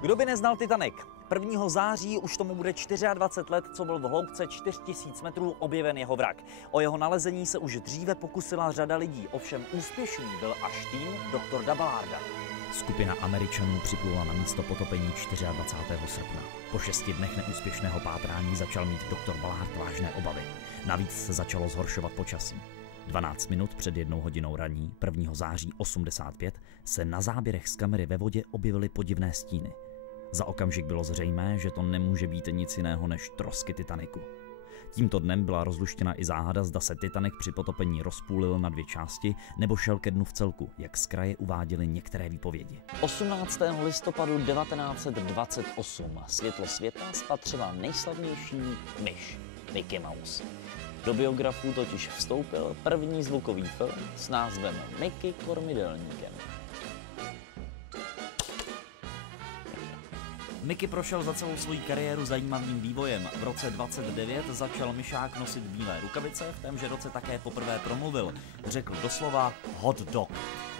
Kdo by neznal Titanic? 1. září už tomu bude 24 let, co byl v hloubce 4000 metrů objeven jeho vrak. O jeho nalezení se už dříve pokusila řada lidí, ovšem úspěšný byl až tým doktora Ballarda. Skupina Američanů připlula na místo potopení 24. srpna. Po 6 dnech neúspěšného pátrání začal mít doktor Ballard vážné obavy. Navíc se začalo zhoršovat počasí. 12 minut před 1 hodinou raní, 1. září 85, se na záběrech z kamery ve vodě objevily podivné stíny. Za okamžik bylo zřejmé, že to nemůže být nic jiného než trosky Titaniku. Tímto dnem byla rozluštěna i záhada, zda se Titanic při potopení rozpůlil na 2 části nebo šel ke dnu v celku, jak z kraje uváděly některé výpovědi. 18. listopadu 1928 světlo světa spatřila nejslavnější myš Mickey Mouse. Do biografů totiž vstoupil první zvukový film s názvem Mickey kormidelníkem. Mickey prošel za celou svou kariéru zajímavým vývojem. V roce 29 začal myšák nosit bílé rukavice, v témže roce také poprvé promluvil. Řekl doslova hot dog.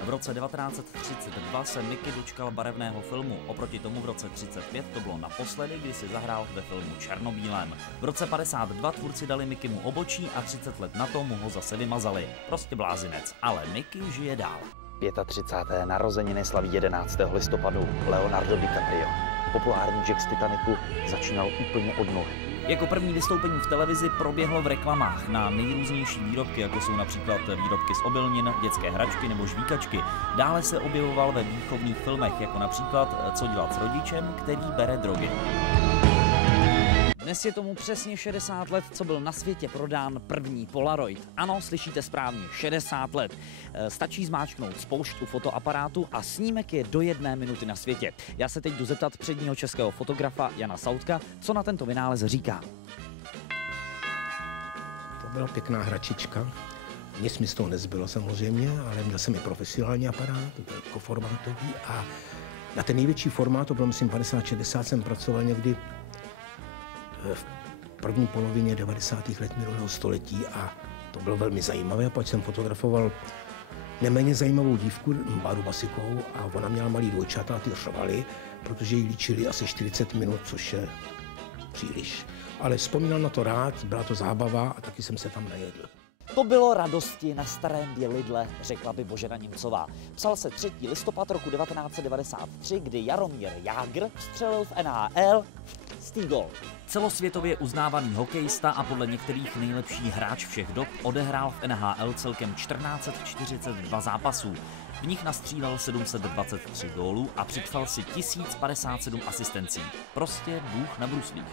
V roce 1932 se Mickey dočkal barevného filmu, oproti tomu v roce 1935 to bylo naposledy, kdy si zahrál ve filmu černobílém. V roce 1952 tvůrci dali Mickeymu obočí a 30 let na to mu ho zase vymazali. Prostě blázinec, ale Mickey žije dál. 35. narozeniny slaví 11. listopadu Leonardo DiCaprio. Populární Jack z Titanicu začínal úplně od nuly. Jako první vystoupení v televizi proběhlo v reklamách na nejrůznější výrobky, jako jsou například výrobky z obilnin, dětské hračky nebo žvíkačky. Dále se objevoval ve výchovných filmech, jako například Co dělat s rodičem, který bere drogy. Dnes je tomu přesně 60 let, co byl na světě prodán první Polaroid. Ano, slyšíte správně, 60 let. Stačí zmáčknout spoušť u fotoaparátu a snímek je do 1 minuty na světě. Já se teď jdu zeptat předního českého fotografa Jana Sautka, co na tento vynález říká. To byla pěkná hračička. Nic mi z toho nezbylo samozřejmě, ale měl jsem i profesionální aparát, velkoformátový a na ten největší formát, to bylo myslím 50-60, jsem pracoval někdy v první polovině 90. let minulého století a to bylo velmi zajímavé, pak jsem fotografoval neméně zajímavou dívku, Báru Basikovou, a ona měla malý dvojčata a ty řvali, protože jí líčili asi 40 minut, což je příliš. Ale vzpomínal na to rád, byla to zábava a taky jsem se tam najedl. To bylo radosti na starém Lidle, řekla by Božena Němcová. Psal se 3. listopad roku 1993, kdy Jaromír Jágr vstřelil v NHL gól. Celosvětově uznávaný hokejista a podle některých nejlepší hráč všech dob odehrál v NHL celkem 1442 zápasů. V nich nastřílel 723 gólů a připsal si 1057 asistencí. Prostě bůh na bruslích.